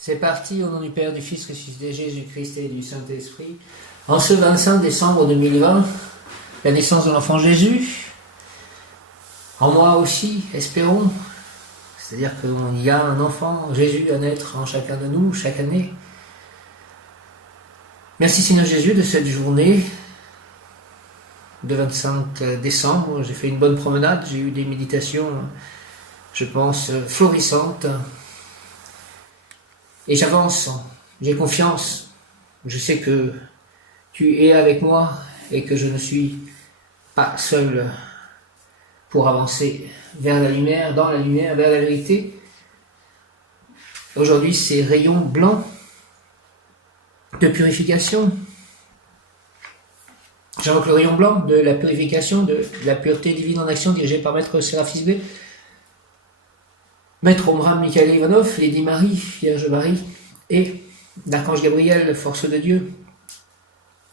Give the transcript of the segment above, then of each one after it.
C'est parti au nom du Père, du Fils, ressuscité, Jésus-Christ et du Saint-Esprit. En ce 25 décembre 2020, la naissance de l'enfant Jésus, en moi aussi, espérons. C'est-à-dire qu'il y a un enfant, Jésus, à naître en chacun de nous, chaque année. Merci Seigneur Jésus de cette journée de 25 décembre. J'ai fait une bonne promenade, j'ai eu des méditations, je pense, florissantes. Et j'avance, j'ai confiance. Je sais que tu es avec moi et que je ne suis pas seul pour avancer vers la lumière, dans la lumière, vers la vérité. Aujourd'hui, ces rayons blancs de purification. J'invoque le rayon blanc de la purification, de la pureté divine en action dirigée par Maître Séraphis B, Maître Omram Michael Ivanov, Lady Marie, Vierge Marie et l'Archange Gabriel, force de Dieu.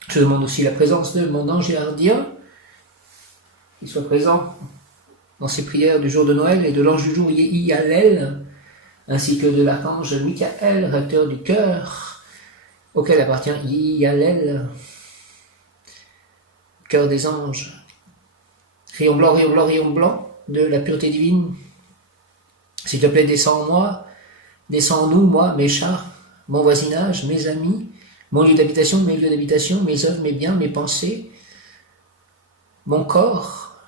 Je demande aussi la présence de mon ange gardien, qu'il soit présent dans ces prières du jour de Noël et de l'ange du jour Yalel, ainsi que de l'Archange Michael, recteur du cœur, auquel appartient Yalel, cœur des anges. Rayon blanc, rayon blanc, rayon blanc de la pureté divine. S'il te plaît, descends en moi, descends en nous, moi, mes chats, mon voisinage, mes amis, mon lieu d'habitation, mes lieux d'habitation, mes œuvres, mes biens, mes pensées, mon corps,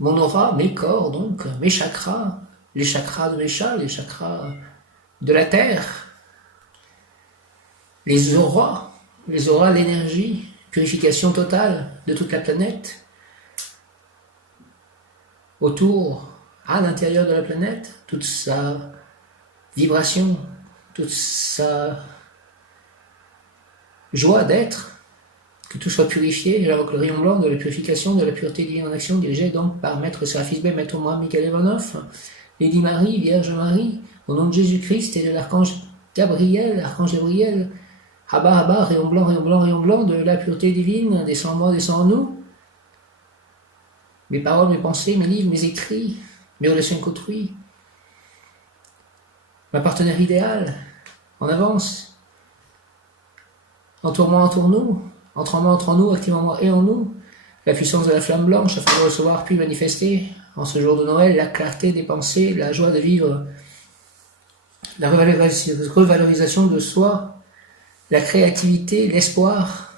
mon aura, mes corps, donc, mes chakras, les chakras de mes chats, les chakras de la terre, les auras, l'énergie, purification totale de toute la planète, autour, à l'intérieur de la planète, toute sa vibration, toute sa joie d'être, que tout soit purifié. J'invoque le rayon blanc de la purification, de la pureté divine en action, dirigée donc par Maître Séraphis B, Maître Omram Michael Ivanov, Lady Marie, Vierge Marie, au nom de Jésus-Christ et de l'Archange Gabriel, Abba, Abba, rayon blanc de la pureté divine, descends en moi, descends en nous. Mes paroles, mes pensées, mes livres, mes écrits, mes relations avec autrui, ma partenaire idéal, en avance. Entoure-moi, entoure-nous, entre en moi, entre en nous, active en moi et en nous, la puissance de la flamme blanche afin de recevoir puis manifester en ce jour de Noël la clarté des pensées, la joie de vivre, la revalorisation de soi, la créativité, l'espoir,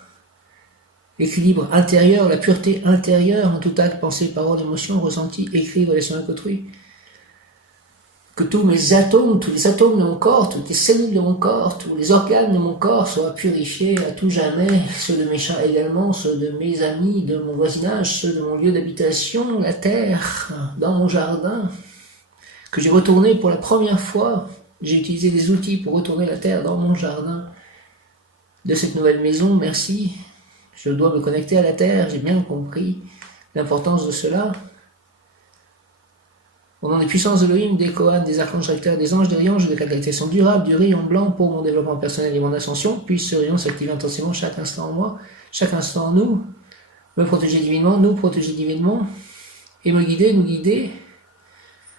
l'équilibre intérieur, la pureté intérieure en tout acte, pensée, parole, émotion, ressenti, écrit, relation avec autrui. Que tous mes atomes, tous les atomes de mon corps, toutes les cellules de mon corps, tous les organes de mon corps soient purifiés à tout jamais, ceux de mes chats également, ceux de mes amis, de mon voisinage, ceux de mon lieu d'habitation, la terre, dans mon jardin, que j'ai retourné pour la première fois, j'ai utilisé des outils pour retourner la terre dans mon jardin de cette nouvelle maison, merci. Je dois me connecter à la terre, j'ai bien compris l'importance de cela. Au nom des puissances de Elohim, des Kohan, des archanges recteurs, des anges, des rianges, de qualification durable, du rayon blanc pour mon développement personnel et mon ascension, puisse ce rayon s'activer intensément chaque instant en moi, chaque instant en nous, me protéger divinement, nous protéger divinement, et me guider, nous guider,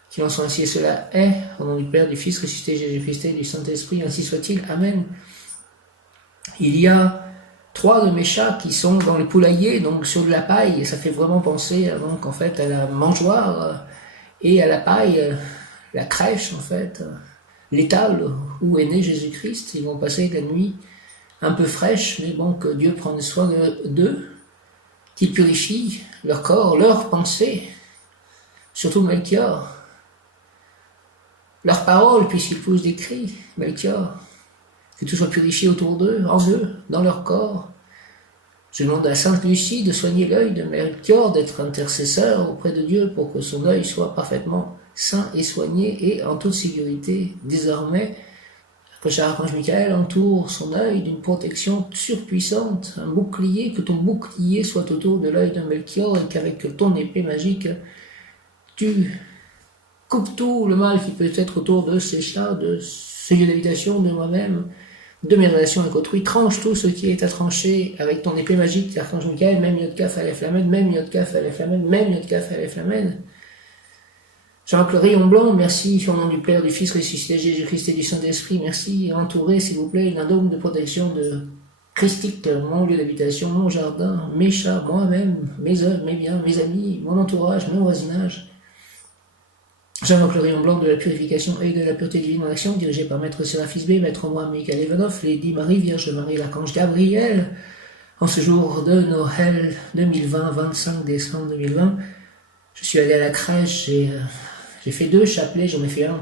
qu'il en soit ainsi et cela est, au nom du Père, du Fils, ressuscité Jésus-Christ et du Saint-Esprit, ainsi soit-il, Amen. Il y a 3 de mes chats qui sont dans le poulailler, donc sur de la paille, et ça fait vraiment penser donc, en fait, à la mangeoire et à la paille, la crèche en fait, l'étable où est né Jésus-Christ. Ils vont passer la nuit un peu fraîche, mais bon, que Dieu prenne soin d'eux, qu'il purifie leur corps, leurs pensées, surtout Melchior, leurs paroles, puisqu'ils poussent des cris, Melchior. Que tout soit purifié autour d'eux, en eux, dans leur corps. Je demande à Sainte Lucie de soigner l'œil de Melchior, d'être intercesseur auprès de Dieu pour que son œil soit parfaitement sain et soigné et en toute sécurité. Désormais, que cher Archange Michael entoure son œil d'une protection surpuissante, un bouclier, que ton bouclier soit autour de l'œil de Melchior et qu'avec ton épée magique, tu coupes tout le mal qui peut être autour de ces chats, de ce lieu d'habitation, de moi-même, de mes relations avec autrui, tranche tout ce qui est à trancher avec ton épée magique, Archange Michael, même Yod Kaf Aleph Lamed, même Yod Kaf Aleph Lamed, même Yod Kaf Aleph Lamed. J'invoque le rayon blanc, merci, au nom du Père, du Fils ressuscité, Jésus-Christ et du Saint-Esprit, merci, entouré, s'il vous plaît, d'un dôme de protection de christique, mon lieu d'habitation, mon jardin, mes chats, moi-même, mes œuvres, mes biens, mes amis, mon entourage, mon voisinage. J'invoque le rayon blanc de la purification et de la pureté divine en action, dirigé par Maître Séraphis B, Maître moi, Michael Ivanov, Lady Marie, Vierge Marie, l'Archange Gabriel, en ce jour de Noël 2020, 25 décembre 2020. Je suis allé à la crèche, j'ai fait 2 chapelets, j'en ai fait un,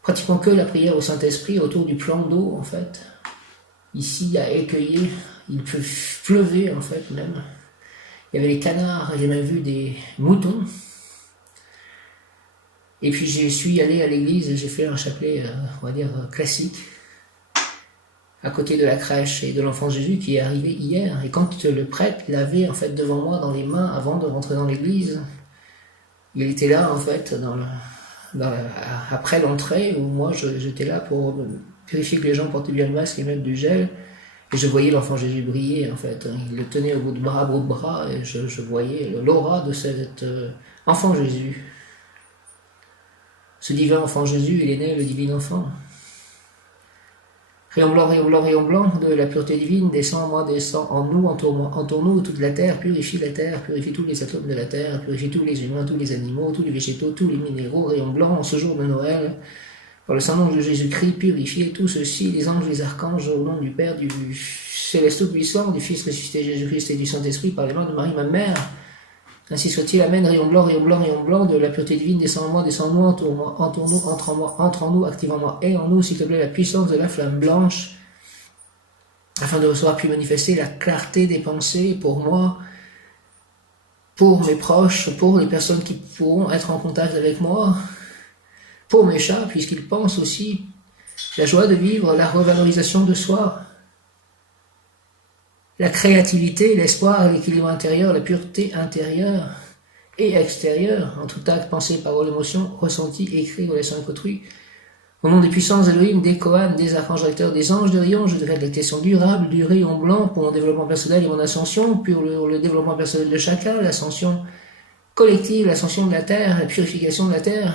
pratiquement que la prière au Saint-Esprit autour du plan d'eau, en fait. Ici, à Écueillé, il pleuvait, en fait, même. Il y avait les canards, j'ai même vu des moutons. Et puis, je suis allé à l'église, j'ai fait un chapelet, on va dire, classique, à côté de la crèche et de l'enfant Jésus qui est arrivé hier. Et quand le prêtre l'avait, en fait, devant moi, dans les mains, avant de rentrer dans l'église, il était là, en fait, après l'entrée, où moi, j'étais là pour vérifier que les gens portaient bien le masque et mettre du gel. Et je voyais l'enfant Jésus briller, en fait. Il le tenait au bout de bras, et je voyais l'aura de cet enfant Jésus. Ce divin enfant Jésus, il est né, le divin enfant. Rayon blanc, rayon blanc, rayon blanc, de la pureté divine, descend en moi, descend en nous, entoure-nous toute la terre, purifie la terre, purifie tous les atomes de la terre, purifie tous les humains, tous les animaux, tous les végétaux, tous les minéraux, rayon blanc, en ce jour de Noël, par le Saint-Nom de Jésus-Christ, purifiez tout ceci, les anges, les archanges, au nom du Père, du Céleste Tout-Puissant, du Fils ressuscité Jésus-Christ et du Saint-Esprit, par les mains de Marie, ma mère. Ainsi soit-il, Amen, rayon blanc, rayon blanc, rayon blanc, de la pureté divine, descend en moi, descend en nous, entoure-nous, entre en nous, active en moi et en nous, s'il te plaît, la puissance de la flamme blanche, afin de recevoir puis manifester la clarté des pensées pour moi, pour mes proches, pour les personnes qui pourront être en contact avec moi, pour mes chats, puisqu'ils pensent aussi la joie de vivre, la revalorisation de soi, la créativité, l'espoir, l'équilibre intérieur, la pureté intérieure et extérieure, en tout acte, pensée, parole, émotion, ressenti, écrit, relation avec autrui. Au nom des puissances Elohim, des Kohan, des archanges recteurs, des anges de rayon, je décrète la question durable du rayon blanc pour mon développement personnel et mon ascension, pour le développement personnel de chacun, l'ascension collective, l'ascension de la terre, la purification de la terre.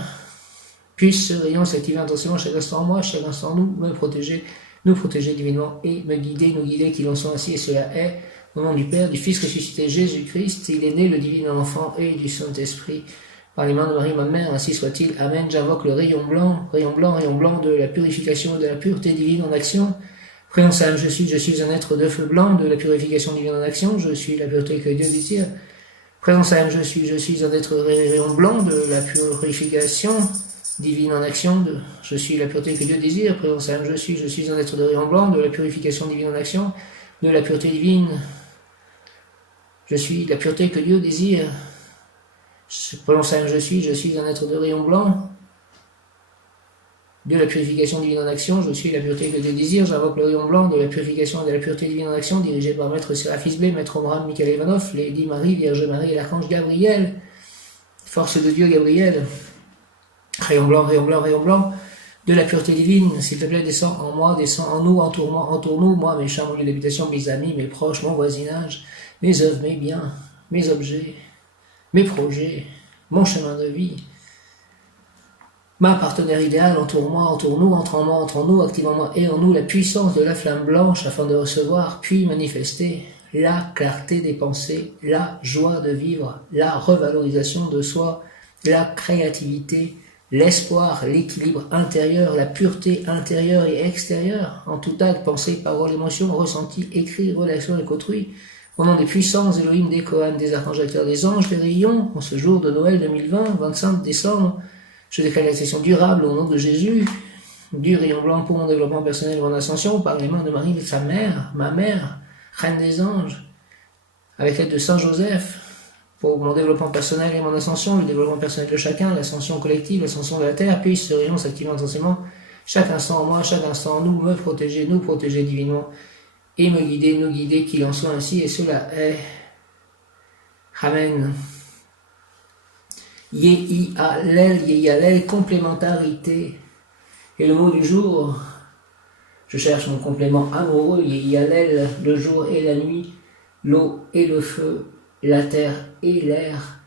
Puisse ce rayon s'activer intensément chaque instant en moi, chaque instant en nous, me protéger, nous protéger divinement et me guider, nous guider, qu'il en soit ainsi, et cela est, au nom du Père, du Fils ressuscité Jésus-Christ, il est né le divin enfant et du Saint-Esprit, par les mains de Marie, ma mère, ainsi soit-il. Amen. J'invoque le rayon blanc, rayon blanc, rayon blanc de la purification et de la pureté divine en action. Prénom Saint, je suis un être de feu blanc de la purification divine en action, je suis la pureté que Dieu désire. Prénom Saint, je suis un être rayon blanc de la purification divine en action, je suis la pureté que Dieu désire. Prénom Saint, je suis un être de rayon blanc de la purification divine en action, de la pureté divine. Je suis la pureté que Dieu désire. Prénom Saint, je suis un être de rayon blanc de la purification divine en action, je suis la pureté que Dieu désire. J'invoque le rayon blanc de la purification et de la pureté divine en action, dirigé par Maître Séraphis B, Maître Abraham Michael Ivanov, Lady Marie, Vierge Marie et l'Archange Gabriel. Force de Dieu Gabriel. Rayon blanc, rayon blanc, rayon blanc, de la pureté divine, s'il te plaît, descend en moi, descend en nous, entoure-nous, moi, mes chats, mon lieu d'habitation, mes amis, mes proches, mon voisinage, mes œuvres, mes biens, mes objets, mes projets, mon chemin de vie, ma partenaire idéale, entoure-moi, entoure-nous, entre en moi, entre en nous, active en moi et en nous la puissance de la flamme blanche afin de recevoir, puis manifester la clarté des pensées, la joie de vivre, la revalorisation de soi, la créativité, l'espoir, l'équilibre intérieur, la pureté intérieure et extérieure, en tout acte, pensée, parole, émotion, ressenti, écrit, relation avec autrui, au nom des puissances, Elohim, des Kohan, des archanges acteurs, des anges, des rayons, en ce jour de Noël 2020, 25 décembre, je décrète l'accession durable au nom de Jésus, du rayon blanc pour mon développement personnel et mon ascension, par les mains de Marie, sa mère, ma mère, reine des anges, avec l'aide de Saint Joseph, pour mon développement personnel et mon ascension, le développement personnel de chacun, l'ascension collective, l'ascension de la terre, puisse ce rayon s'activer intensément, chaque instant en moi, chaque instant en nous, me protéger, nous protéger divinement, et me guider, nous guider, qu'il en soit ainsi, et cela est. Amen. Yé-I-A-L-L, complémentarité. Et le mot du jour, je cherche mon complément amoureux, Yé-I-A-L, le jour et la nuit, l'eau et le feu, la terre et l'air,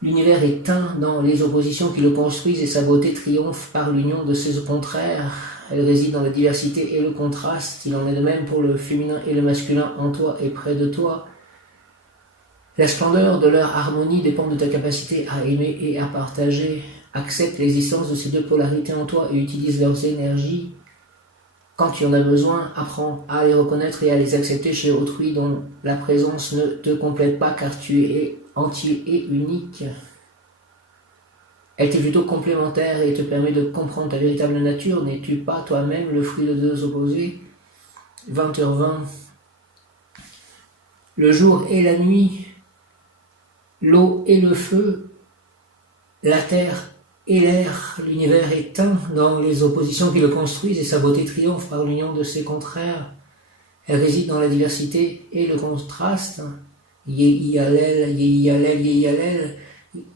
L'univers est teint dans les oppositions qui le construisent et sa beauté triomphe par l'union de ses contraires. Elle réside dans la diversité et le contraste. Il en est de même pour le féminin et le masculin en toi et près de toi. La splendeur de leur harmonie dépend de ta capacité à aimer et à partager. Accepte l'existence de ces deux polarités en toi et utilise leurs énergies. Quand tu en as besoin, apprends à les reconnaître et à les accepter chez autrui dont la présence ne te complète pas car tu es entier et unique. Elle t'est plutôt complémentaire et te permet de comprendre ta véritable nature. N'es-tu pas toi-même le fruit de deux opposés? 20h20. Le jour et la nuit, l'eau et le feu, la terre et l'air, l'univers est teint dans les oppositions qui le construisent et sa beauté triomphe par l'union de ses contraires. Elle réside dans la diversité et le contraste. Yé-I-Allel, Yé-I-Allel, Yé-I-Allel.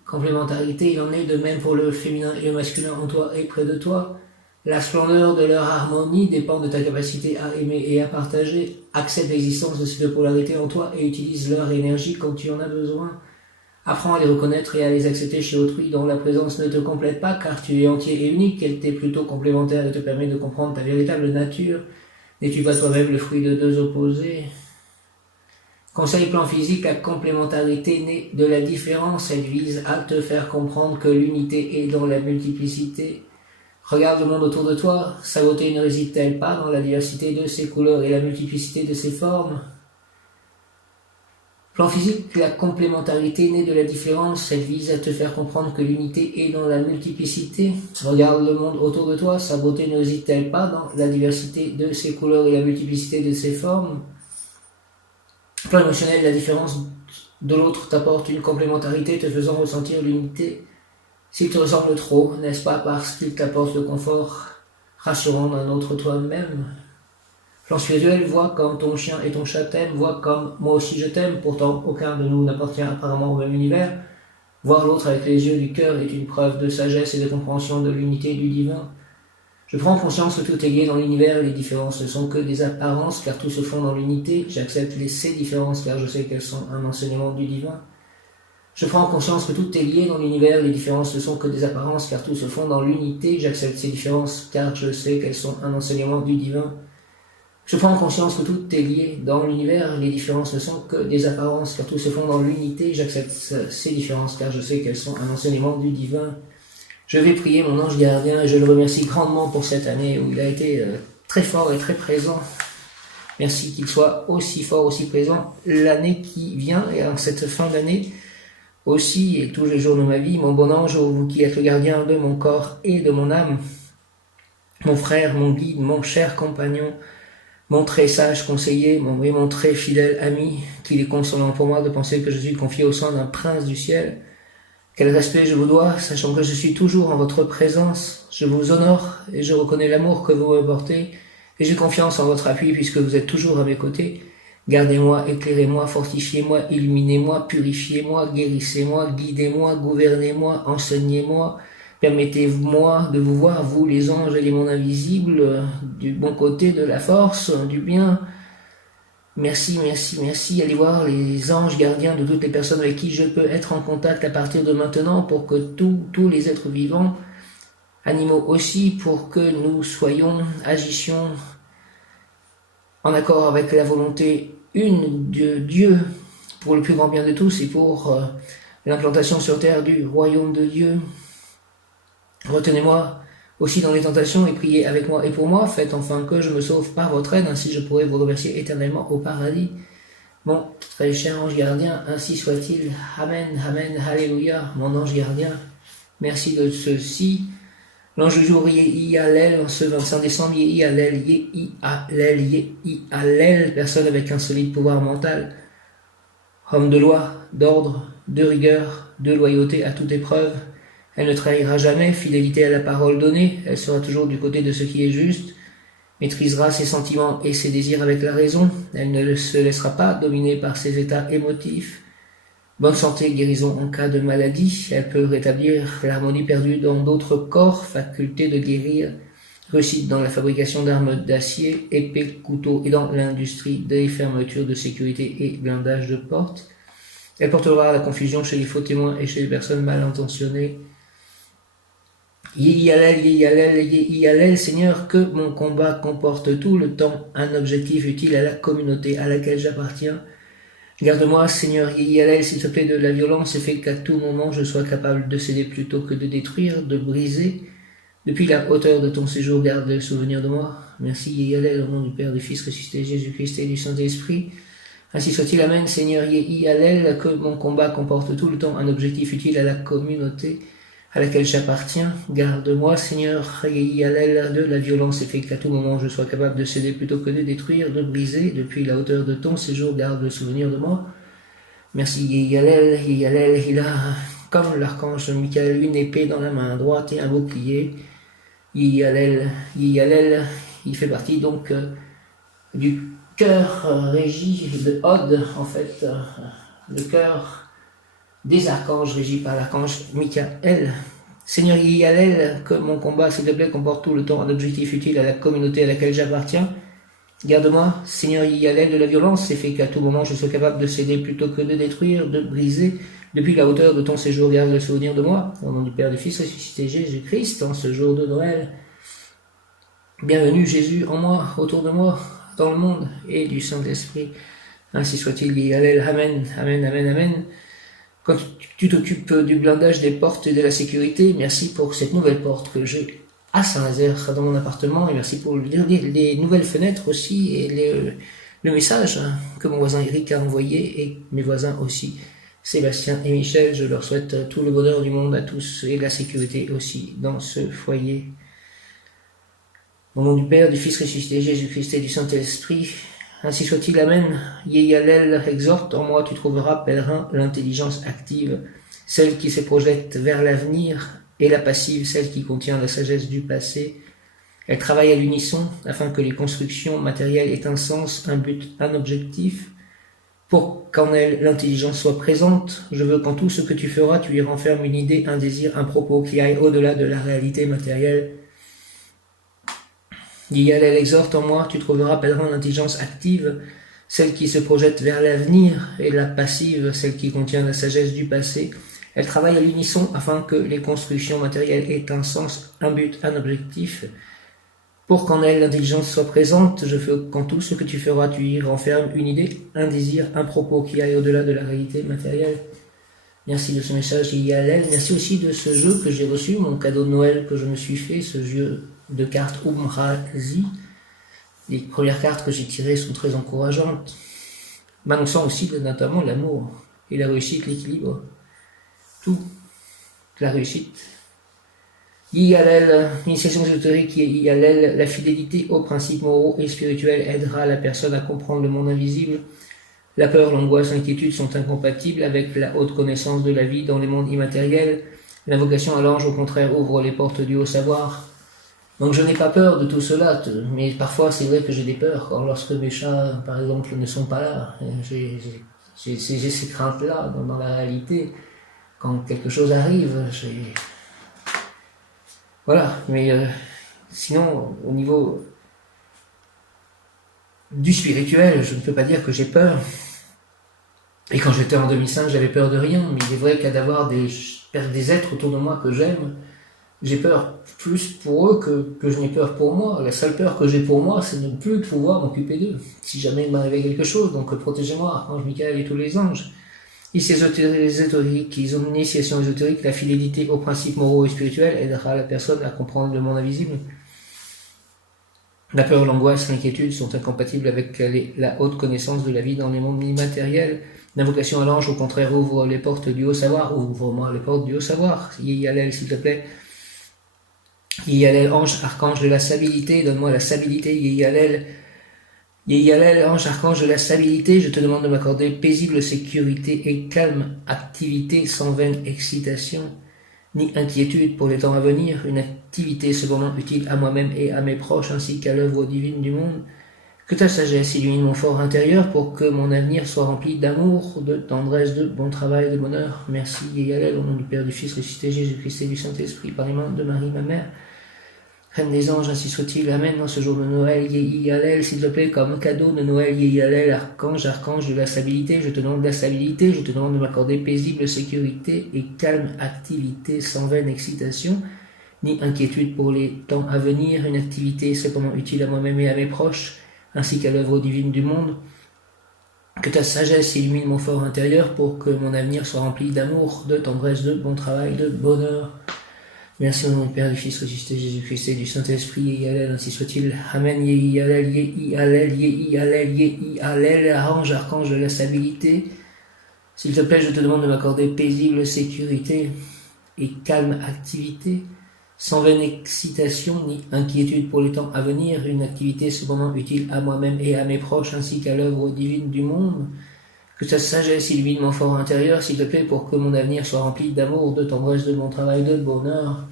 Complémentarité, il en est de même pour le féminin et le masculin en toi et près de toi. La splendeur de leur harmonie dépend de ta capacité à aimer et à partager. Accepte l'existence de ces deux polarités en toi et utilise leur énergie quand tu en as besoin. Apprends à les reconnaître et à les accepter chez autrui dont la présence ne te complète pas car tu es entier et unique. Elle t'est plutôt complémentaire et te permet de comprendre ta véritable nature. N'es-tu pas toi-même le fruit de deux opposés? Conseil plan physique, la complémentarité naît de la différence. Elle vise à te faire comprendre que l'unité est dans la multiplicité. Regarde le monde autour de toi. Sa beauté ne réside-t-elle pas dans la diversité de ses couleurs et la multiplicité de ses formes? Plan physique, la complémentarité naît de la différence. Elle vise à te faire comprendre que l'unité est dans la multiplicité. Regarde le monde autour de toi. Sa beauté ne réside-t-elle pas dans la diversité de ses couleurs et la multiplicité de ses formes? Plan émotionnel, la différence de l'autre t'apporte une complémentarité te faisant ressentir l'unité. S'il te ressemble trop, n'est-ce pas parce qu'il t'apporte le confort rassurant d'un autre toi-même? Plan spirituel, vois comme ton chien et ton chat t'aiment, vois comme moi aussi je t'aime, pourtant aucun de nous n'appartient apparemment au même univers. Voir l'autre avec les yeux du cœur est une preuve de sagesse et de compréhension de l'unité du divin. Je prends conscience que tout est lié dans l'univers, les différences ne sont que des apparences car tout se fond dans l'unité. J'accepte ces différences car je sais qu'elles sont un enseignement du divin. Je prends conscience que tout est lié dans l'univers, les différences ne sont que des apparences car tout se fond dans l'unité. J'accepte ces différences car je sais qu'elles sont un enseignement du divin. Je prends conscience que tout est lié dans l'univers, les différences ne sont que des apparences car tout se fond dans l'unité. J'accepte ces différences car je sais qu'elles sont un enseignement du divin. Je vais prier mon ange gardien et je le remercie grandement pour cette année où il a été très fort et très présent. Merci qu'il soit aussi fort, aussi présent l'année qui vient et en cette fin d'année aussi et tous les jours de ma vie. Mon bon ange, vous qui êtes le gardien de mon corps et de mon âme, mon frère, mon guide, mon cher compagnon, mon très sage conseiller, mon très fidèle ami, qu'il est consolant pour moi de penser que je suis confié au sein d'un prince du ciel. Quel respect je vous dois, sachant que je suis toujours en votre présence. Je vous honore et je reconnais l'amour que vous me portez et j'ai confiance en votre appui puisque vous êtes toujours à mes côtés. Gardez-moi, éclairez-moi, fortifiez-moi, illuminez-moi, purifiez-moi, guérissez-moi, guidez-moi, gouvernez-moi, enseignez-moi. Permettez-moi de vous voir, vous les anges et les mondes invisibles, du bon côté de la force, du bien. Merci, merci, merci. Allez voir les anges gardiens de toutes les personnes avec qui je peux être en contact à partir de maintenant pour que tous les êtres vivants, animaux aussi, pour que nous agissions en accord avec la volonté une de Dieu pour le plus grand bien de tous et pour l'implantation sur terre du royaume de Dieu. Retenez-moi aussi dans les tentations et priez avec moi et pour moi, faites enfin que je me sauve par votre aide, ainsi je pourrai vous remercier éternellement au paradis. Mon très cher ange gardien, ainsi soit-il. Amen, amen, alléluia, mon ange gardien. Merci de ceci. L'ange du jour, Yé-I Allel, en ce 25 décembre, Yé-I Allel, Yé-I Allel, Yé-I Allel, personne avec un solide pouvoir mental, homme de loi, d'ordre, de rigueur, de loyauté à toute épreuve. Elle ne trahira jamais, fidélité à la parole donnée, elle sera toujours du côté de ce qui est juste, maîtrisera ses sentiments et ses désirs avec la raison, elle ne se laissera pas dominer par ses états émotifs. Bonne santé, guérison en cas de maladie, elle peut rétablir l'harmonie perdue dans d'autres corps, faculté de guérir, réussite dans la fabrication d'armes d'acier, épées, couteaux et dans l'industrie des fermetures de sécurité et blindage de portes. Elle portera la confusion chez les faux témoins et chez les personnes mal intentionnées. Yalel, Seigneur, que mon combat comporte tout le temps un objectif utile à la communauté à laquelle j'appartiens. Garde-moi, Seigneur Yalel, s'il te plaît, de la violence et fais qu'à tout moment je sois capable de céder plutôt que de détruire, de briser. Depuis la hauteur de ton séjour, garde le souvenir de moi. Merci Yalel, au nom du Père, du Fils ressuscité, Jésus-Christ et du Saint-Esprit. Ainsi soit-il, Amen. Seigneur Yalel, que mon combat comporte tout le temps un objectif utile à la communauté à laquelle j'appartiens. Garde-moi, Seigneur Yalel, de la violence et fais qu'à tout moment je sois capable de céder plutôt que de détruire, de briser. Depuis la hauteur de ton séjour, garde le souvenir de moi. Merci Yalel, il a, comme l'archange Michael, une épée dans la main droite et un bouclier. Yalel, il fait partie donc du cœur régi de Od, en fait, le cœur des archanges régis par l'archange Michael. Seigneur Yalel, que mon combat, s'il te plaît, comporte tout le temps un objectif utile à la communauté à laquelle j'appartiens. Garde-moi, Seigneur Yalel, de la violence et fais qu'à tout moment je sois capable de céder plutôt que de détruire, de briser. Depuis la hauteur de ton séjour, garde le souvenir de moi. Au nom du Père, du Fils ressuscité Jésus-Christ, en ce jour de Noël. Bienvenue Jésus en moi, autour de moi, dans le monde, et du Saint-Esprit. Ainsi soit-il, Yalel. Amen, Amen, Amen, Amen. Quand tu t'occupes du blindage des portes et de la sécurité, merci pour cette nouvelle porte que j'ai à Saint-Nazaire dans mon appartement, et merci pour les nouvelles fenêtres aussi, et le message que mon voisin Eric a envoyé, et mes voisins aussi, Sébastien et Michel. Je leur souhaite tout le bonheur du monde à tous, et la sécurité aussi dans ce foyer. Au nom du Père, du Fils ressuscité, Jésus-Christ et du Saint-Esprit, ainsi soit-il, Amen. Yalel, exhorte en moi, tu trouveras, pèlerin, l'intelligence active, celle qui se projette vers l'avenir, et la passive, celle qui contient la sagesse du passé. Elle travaille à l'unisson, afin que les constructions matérielles aient un sens, un but, un objectif. Pour qu'en elle, l'intelligence soit présente, je veux qu'en tout ce que tu feras, tu y renfermes une idée, un désir, un propos qui aille au-delà de la réalité matérielle. Yalel exhorte en moi, tu trouveras, pèlerin, l'intelligence active, celle qui se projette vers l'avenir, et la passive, celle qui contient la sagesse du passé. Elle travaille à l'unisson afin que les constructions matérielles aient un sens, un but, un objectif. Pour qu'en elle l'intelligence soit présente, je veux qu'en tout ce que tu feras, tu y renfermes une idée, un désir, un propos qui aille au-delà de la réalité matérielle. Merci de ce message Yalel. Merci aussi de ce jeu que j'ai reçu, mon cadeau de Noël que je me suis fait, ce jeu de cartes Umrazi. Les premières cartes que j'ai tirées sont très encourageantes, m'annonçant aussi notamment l'amour et la réussite, l'équilibre, tout, la réussite. Yalel, l'initiation ésotérique Yalel, la fidélité aux principes moraux et spirituels aidera la personne à comprendre le monde invisible. La peur, l'angoisse, l'inquiétude sont incompatibles avec la haute connaissance de la vie dans les mondes immatériels. L'invocation à l'ange, au contraire, ouvre les portes du haut savoir. Donc je n'ai pas peur de tout cela, mais parfois c'est vrai que j'ai des peurs. Quand lorsque mes chats, par exemple, ne sont pas là, j'ai ces craintes-là dans la réalité. Quand quelque chose arrive, voilà. Mais sinon, au niveau du spirituel, je ne peux pas dire que j'ai peur. Et quand j'étais en 2005, j'avais peur de rien. Mais il est vrai qu'à d'avoir des êtres autour de moi que j'aime, j'ai peur plus pour eux que je n'ai peur pour moi. La seule peur que j'ai pour moi, c'est de ne plus pouvoir m'occuper d'eux, si jamais il m'arrivait quelque chose. Donc protégez-moi, Ange Michael et tous les anges. Ésotérique, initiation ésotérique, la fidélité aux principes moraux et spirituels aidera la personne à comprendre le monde invisible. La peur, l'angoisse, l'inquiétude sont incompatibles avec la haute connaissance de la vie dans les mondes immatériels. L'invocation à l'ange, au contraire, ouvre les portes du haut savoir. Ouvre-moi les portes du haut savoir. Yalel, s'il te plaît. Yalel, ange, archange de la stabilité, donne-moi la stabilité. Yalel, ange, archange de la stabilité, je te demande de m'accorder paisible sécurité et calme activité sans vaine excitation, ni inquiétude pour les temps à venir, une activité cependant utile à moi-même et à mes proches ainsi qu'à l'œuvre divine du monde. Que ta sagesse illumine mon fort intérieur pour que mon avenir soit rempli d'amour, de tendresse, de bon travail, de bonheur. Merci, Yalel, au nom du Père, du Fils ressuscité, Jésus-Christ et du Saint-Esprit, par les mains de Marie, ma mère. Reine des anges, ainsi soit-il. Amen. En ce jour de Noël, Yehi Hallel, s'il te plaît, comme cadeau de Noël, Yehi Hallel, archange, archange de la stabilité, je te demande de la stabilité, je te demande de m'accorder paisible sécurité et calme activité sans vaine excitation, ni inquiétude pour les temps à venir, une activité cependant utile à moi-même et à mes proches, ainsi qu'à l'œuvre divine du monde. Que ta sagesse illumine mon fort intérieur pour que mon avenir soit rempli d'amour, de tendresse, de bon travail, de bonheur. Merci au nom du Père, du Fils, ressuscité Jésus-Christ et du Saint-Esprit, Yehi Hallel, ainsi soit-il. Amen, Yehi Hallel, Yehi Hallel, Yehi Hallel, Yehi Hallel, archange de la stabilité. S'il te plaît, je te demande de m'accorder paisible sécurité et calme activité, sans vaine excitation ni inquiétude pour les temps à venir, une activité cependant utile à moi-même et à mes proches, ainsi qu'à l'œuvre divine du monde. Que ta sagesse illumine mon fort intérieur, s'il te plaît, pour que mon avenir soit rempli d'amour, de tendresse, de bon travail, de bonheur.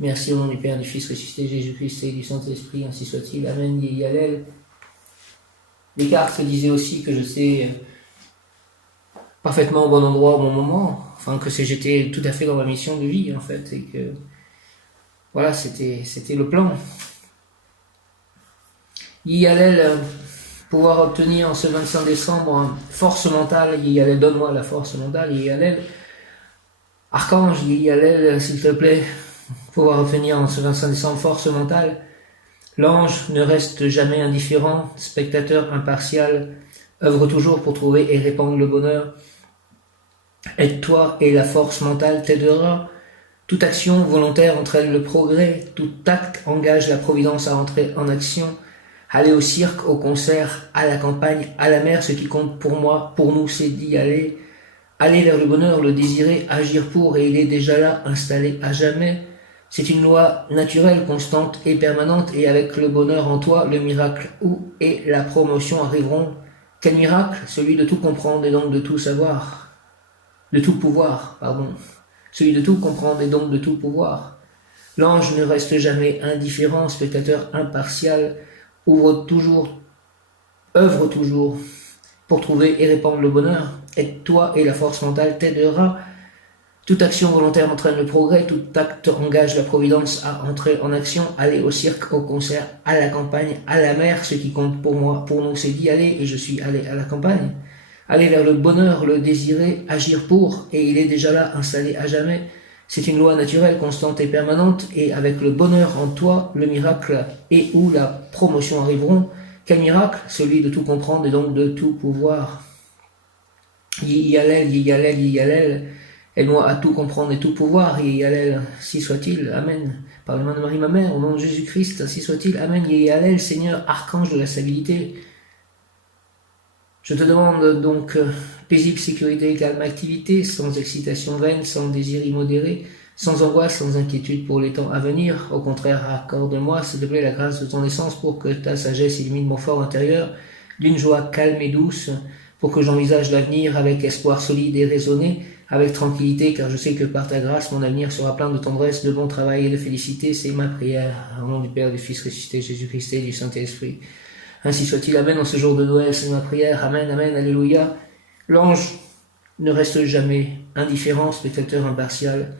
Merci au nom du Père, du Fils ressuscité Jésus-Christ et du Saint-Esprit, ainsi soit-il. Amen, Yehi Hallel. Descartes disait aussi que je sais parfaitement au bon endroit, au bon moment, enfin que j'étais tout à fait dans ma mission de vie, en fait, et que voilà, c'était le plan. Yehi Hallel, pouvoir obtenir en ce 25 décembre force mentale, Yehi Hallel, donne-moi la force mentale, Yehi Hallel. Archange, Yehi Hallel, s'il te plaît, pouvoir obtenir en ce 25 décembre force mentale. L'ange ne reste jamais indifférent, spectateur impartial, œuvre toujours pour trouver et répandre le bonheur. Aide-toi et la force mentale t'aidera. Toute action volontaire entraîne le progrès, tout acte engage la providence à entrer en action. Aller au cirque, au concert, à la campagne, à la mer, ce qui compte pour moi, pour nous, c'est d'y aller. Aller vers le bonheur, le désirer, agir pour, et il est déjà là, installé à jamais. C'est une loi naturelle, constante et permanente, et avec le bonheur en toi, le miracle où et la promotion arriveront. Quel miracle? Celui de tout comprendre et donc de tout savoir. De tout pouvoir, pardon. Celui de tout comprendre et donc de tout pouvoir. L'ange ne reste jamais indifférent, spectateur impartial, œuvre toujours pour trouver et répandre le bonheur. Aide-toi et la force mentale t'aidera. Toute action volontaire entraîne le progrès, tout acte engage la providence à entrer en action. Aller au cirque, au concert, à la campagne, à la mer, ce qui compte pour moi, pour nous, c'est d'y aller, et je suis allé à la campagne. Aller vers le bonheur, le désirer, agir pour, et il est déjà là, installé à jamais. C'est une loi naturelle, constante et permanente, et avec le bonheur en toi, le miracle et où la promotion arriveront. Quel miracle? Celui de tout comprendre et donc de tout pouvoir. Yehi Hallel, Yehi Hallel, Yehi Hallel. Aide-moi à tout comprendre et tout pouvoir, Yehi Hallel, si soit-il, Amen. Par les mains de Marie, ma mère, au nom de Jésus-Christ, ainsi soit-il, Amen. Yehi Hallel, Seigneur, archange de la stabilité. Je te demande donc paisible sécurité et calme activité, sans excitation vaine, sans désir immodéré, sans angoisse, sans inquiétude pour les temps à venir. Au contraire, accorde-moi, s'il te plaît, la grâce de ton essence pour que ta sagesse illumine mon fort intérieur, d'une joie calme et douce, pour que j'envisage l'avenir avec espoir solide et raisonné, avec tranquillité, car je sais que par ta grâce, mon avenir sera plein de tendresse, de bon travail et de félicité. C'est ma prière, au nom du Père, du Fils ressuscité, Jésus-Christ et du Saint-Esprit. Ainsi soit-il, Amen, en ce jour de Noël, c'est ma prière, Amen, Amen, Alléluia. L'ange ne reste jamais indifférent, spectateur impartial,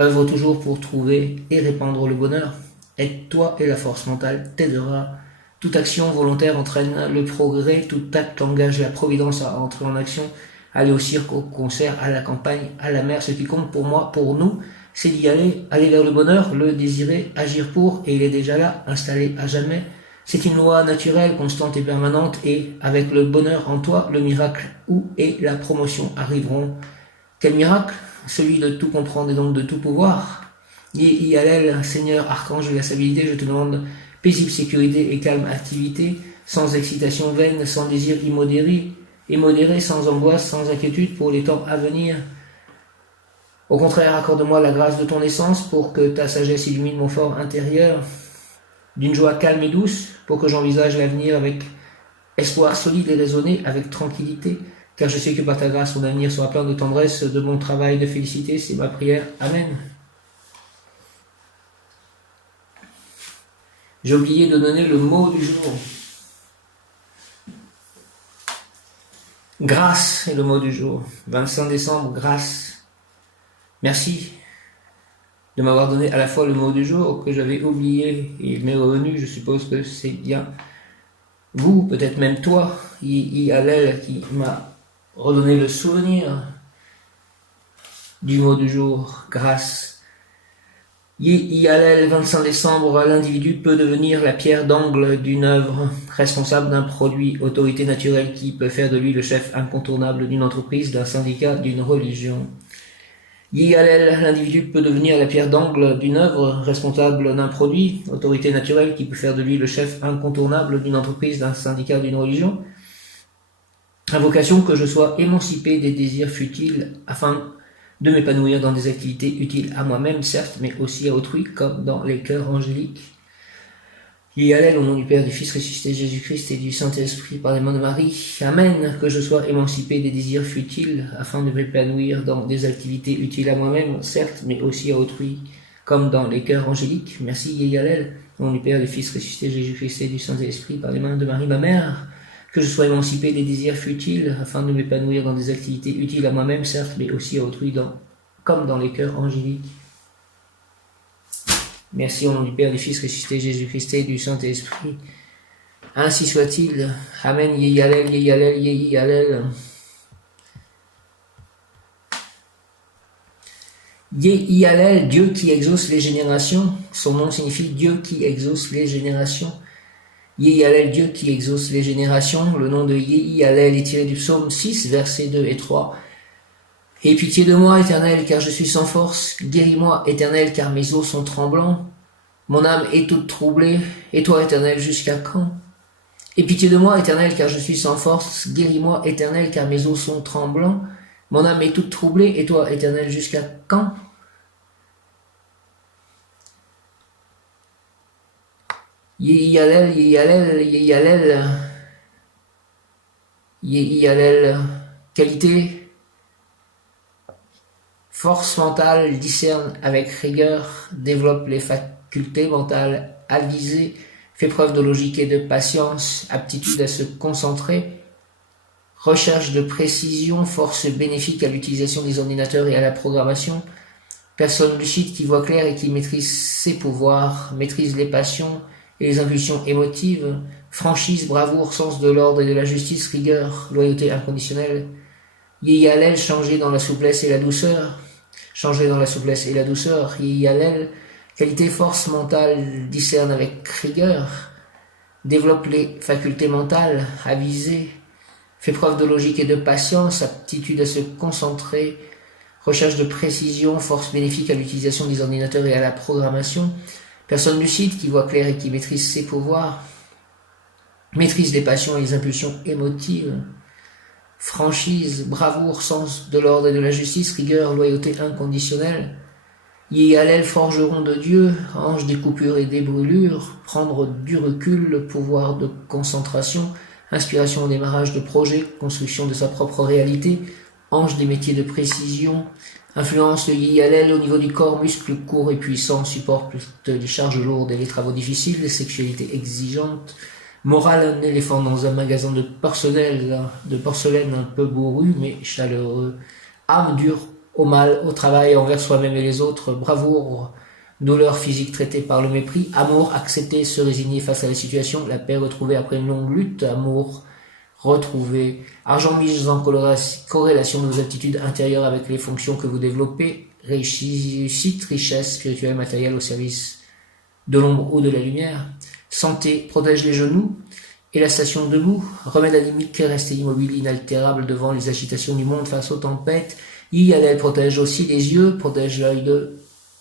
œuvre toujours pour trouver et répandre le bonheur. Aide-toi et la force mentale t'aidera. Toute action volontaire entraîne le progrès, tout acte engage la providence à entrer en action. Aller au cirque, au concert, à la campagne, à la mer, ce qui compte pour moi, pour nous, c'est d'y aller, aller vers le bonheur, le désirer, agir pour, et il est déjà là, installé à jamais. C'est une loi naturelle, constante et permanente, et avec le bonheur en toi, le miracle où et la promotion arriveront. Quel miracle? Celui de tout comprendre et donc de tout pouvoir. Yehi Hallel, Seigneur, archange de la stabilité, je te demande paisible sécurité et calme activité, sans excitation vaine, sans désir immodéré, sans angoisse, sans inquiétude pour les temps à venir. Au contraire, accorde-moi la grâce de ton essence pour que ta sagesse illumine mon fort intérieur, d'une joie calme et douce, pour que j'envisage l'avenir avec espoir solide et raisonné, avec tranquillité, car je sais que par ta grâce, mon avenir sera plein de tendresse, de bon travail, de félicité. C'est ma prière. Amen. J'ai oublié de donner le mot du jour. Grâce est le mot du jour. 25 décembre, grâce. Merci. de m'avoir donné à la fois le mot du jour que j'avais oublié et m'est revenu. Je suppose que c'est bien vous, peut-être même toi, Yalel, qui m'a redonné le souvenir du mot du jour. Grâce. Yalel, 25 décembre, l'individu peut devenir la pierre d'angle d'une œuvre, responsable d'un produit, autorité naturelle qui peut faire de lui le chef incontournable d'une entreprise, d'un syndicat, d'une religion. Yalel, l'individu peut devenir la pierre d'angle d'une œuvre, responsable d'un produit, autorité naturelle qui peut faire de lui le chef incontournable d'une entreprise, d'un syndicat, d'une religion. Invocation que je sois émancipé des désirs futiles afin de m'épanouir dans des activités utiles à moi-même, certes, mais aussi à autrui, comme dans les chœurs angéliques. Yalel, au nom du Père, du Fils ressuscité Jésus-Christ et du Saint-Esprit, par les mains de Marie. Amen. Que je sois émancipé des désirs futiles afin de m'épanouir dans des activités utiles à moi-même, certes, mais aussi à autrui, comme dans les chœurs angéliques. Merci, Yalel, au nom du Père, du Fils ressuscité Jésus-Christ et du Saint-Esprit, par les mains de Marie, ma mère. Que je sois émancipé des désirs futiles afin de m'épanouir dans des activités utiles à moi-même, certes, mais aussi à autrui, comme dans les chœurs angéliques. Merci au nom du Père, du Fils ressuscité Jésus-Christ et du Saint-Esprit. Ainsi soit-il. Amen. Yalel, Yalel, Yalel. Yalel, Dieu qui exauce les générations. Son nom signifie Dieu qui exauce les générations. Yalel, Dieu qui exauce les générations. Le nom de Yalel est tiré du psaume 6, versets 2 et 3. Aie pitié de moi, Éternel, car je suis sans force. Guéris-moi, Éternel, car mes os sont tremblants. Mon âme est toute troublée. Et toi, Éternel, jusqu'à quand? Aie pitié de moi, Éternel, car je suis sans force. Guéris-moi, Éternel, car mes os sont tremblants. Mon âme est toute troublée. Et toi, Éternel, jusqu'à quand? Yalel, Yalel, Yalel. Yalel. Qualité. Force mentale, discerne avec rigueur, développe les facultés mentales avisées, fait preuve de logique et de patience, aptitude à se concentrer, recherche de précision, force bénéfique à l'utilisation des ordinateurs et à la programmation, personne lucide qui voit clair et qui maîtrise ses pouvoirs, maîtrise les passions et les impulsions émotives, franchise, bravoure, sens de l'ordre et de la justice, rigueur, loyauté inconditionnelle. Yalel, changer dans la souplesse et la douceur. Changer dans la souplesse et la douceur. Yalel, qualité, force mentale, discerne avec rigueur. Développe les facultés mentales, avisées. Fait preuve de logique et de patience, aptitude à se concentrer. Recherche de précision, force bénéfique à l'utilisation des ordinateurs et à la programmation. Personne lucide qui voit clair et qui maîtrise ses pouvoirs. Maîtrise les passions et les impulsions émotives. Franchise, bravoure, sens de l'ordre et de la justice, rigueur, loyauté inconditionnelle. Yalel, forgeron de Dieu, ange des coupures et des brûlures, prendre du recul, le pouvoir de concentration, inspiration au démarrage de projets, construction de sa propre réalité, ange des métiers de précision, influence de Yalel au niveau du corps, muscles courts et puissants, supporte les charges lourdes et les travaux difficiles, sexualité exigeante, morale, un éléphant dans un magasin de porcelaine un peu bourru mais chaleureux. Âme dure au mal, au travail, envers soi-même et les autres. Bravoure, douleur physique traitée par le mépris. Amour, accepter, se résigner face à la situation. La paix retrouvée après une longue lutte. Amour, retrouvé. Argent mis en corrélation de vos aptitudes intérieures avec les fonctions que vous développez. Réussite, richesse spirituelle, matérielle au service de l'ombre ou de la lumière. Santé, protège les genoux et la station debout. Remède anémique, rester immobile, inaltérable devant les agitations du monde face aux tempêtes. Yalel protège aussi les yeux, protège l'œil de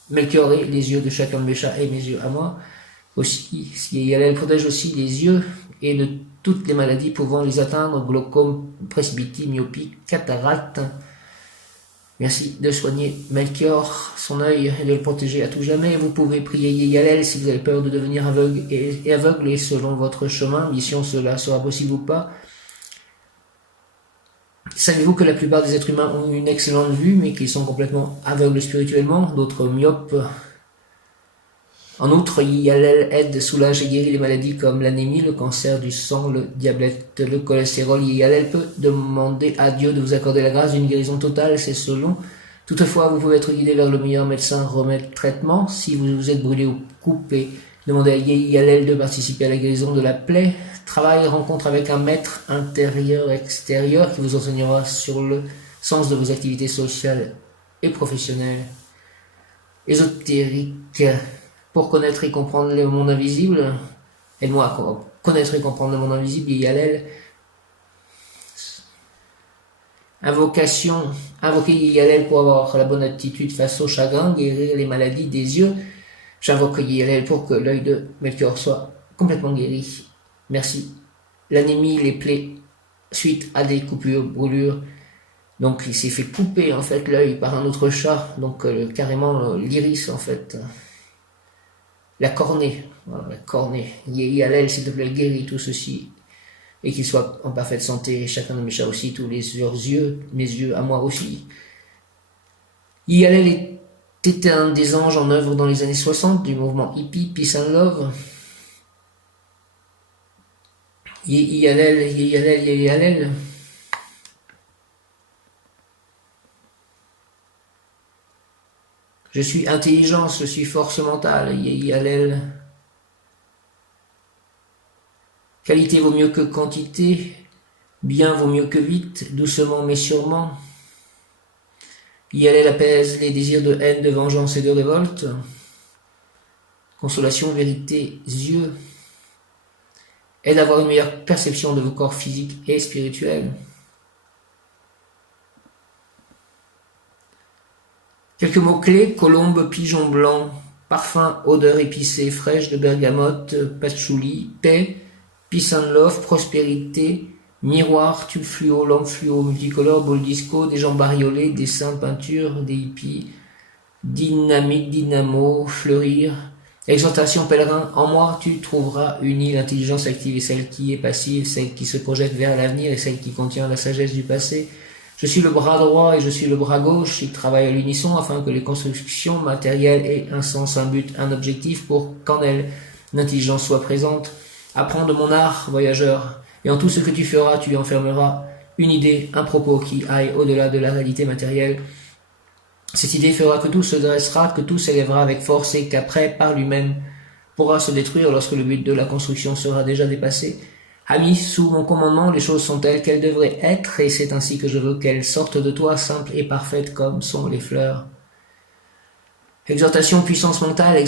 Melchior et les yeux de chacun de mes chats et mes yeux à moi. Aussi, Yalel protège aussi les yeux et de toutes les maladies pouvant les atteindre, glaucome, presbytie, myopie, cataracte. Merci de soigner Melchior, son œil, et de le protéger à tout jamais. Vous pouvez prier Yalel si vous avez peur de devenir aveugle et selon votre chemin, mission cela sera possible ou pas. Savez-vous que la plupart des êtres humains ont une excellente vue, mais qu'ils sont complètement aveugles spirituellement, d'autres myopes? En outre, Yalel aide, soulage et guérit les maladies comme l'anémie, le cancer du sang, le diabète, le cholestérol. Yalel peut demander à Dieu de vous accorder la grâce d'une guérison totale, c'est selon Toutefois, vous pouvez être guidé vers le meilleur médecin, remède, traitement. Si vous vous êtes brûlé ou coupé, demandez à Yalel de participer à la guérison de la plaie. Travail, rencontre avec un maître intérieur-extérieur qui vous enseignera sur le sens de vos activités sociales et professionnelles. Ésotérique, pour connaître et comprendre le monde invisible. Aide-moi à connaître et comprendre le monde invisible, Yalel. Invoquer Yalel pour avoir la bonne attitude face au chagrin, guérir les maladies des yeux. J'invoque Yalel pour que l'œil de Melchior soit complètement guéri. Merci. L'anémie, les plaies, suite à des coupures, brûlures. Donc il s'est fait couper en fait l'œil par un autre chat, donc carrément l'iris en fait. La cornée, voilà, la cornée. Yalel, s'il te plaît, guéris tout ceci. Et qu'il soit en parfaite santé, chacun de mes chats aussi, tous leurs yeux, mes yeux à moi aussi. Yalel était un des anges en œuvre dans les années 60 du mouvement hippie, Peace and Love. Yalel. Je suis intelligence, je suis force mentale, Yalel. Qualité vaut mieux que quantité, bien vaut mieux que vite, doucement mais sûrement. Yalel apaise les désirs de haine, de vengeance et de révolte. Consolation, vérité, yeux. Aide à avoir une meilleure perception de vos corps physiques et spirituels. Quelques mots-clés: colombe, pigeon blanc, parfum, odeur épicée, fraîche de bergamote, patchouli, paix, peace and love, prospérité, miroir, tube fluo, lampe fluo, multicolore, bol disco, des gens bariolés, dessins, peintures, des hippies, dynamique, dynamo, fleurir, exhortation, pèlerin, en moi tu trouveras unie l'intelligence active et celle qui est passive, celle qui se projette vers l'avenir et celle qui contient la sagesse du passé. Je suis le bras droit et je suis le bras gauche, ils travaillent à l'unisson afin que les constructions matérielles aient un sens, un but, un objectif pour qu'en elles l'intelligence soit présente. Apprends de mon art, voyageur, et en tout ce que tu feras, tu enfermeras une idée, un propos qui aille au-delà de la réalité matérielle. Cette idée fera que tout se dressera, que tout s'élèvera avec force et qu'après, par lui-même, pourra se détruire lorsque le but de la construction sera déjà dépassé. Ami, sous mon commandement, les choses sont telles qu'elles devraient être, et c'est ainsi que je veux qu'elles sortent de toi, simples et parfaites comme sont les fleurs. Exhortation, puissance mentale,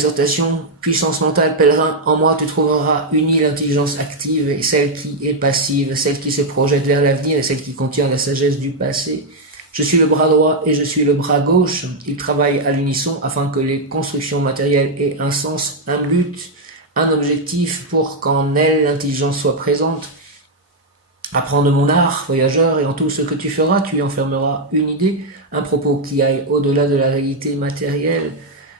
pèlerin, en moi tu trouveras unie l'intelligence active et celle qui est passive, celle qui se projette vers l'avenir et celle qui contient la sagesse du passé. Je suis le bras droit et je suis le bras gauche, ils travaillent à l'unisson afin que les constructions matérielles aient un sens, un but, un objectif pour qu'en elles l'intelligence soit présente. Apprends de mon art, voyageur, et en tout ce que tu feras, tu enfermeras une idée, un propos qui aille au-delà de la réalité matérielle.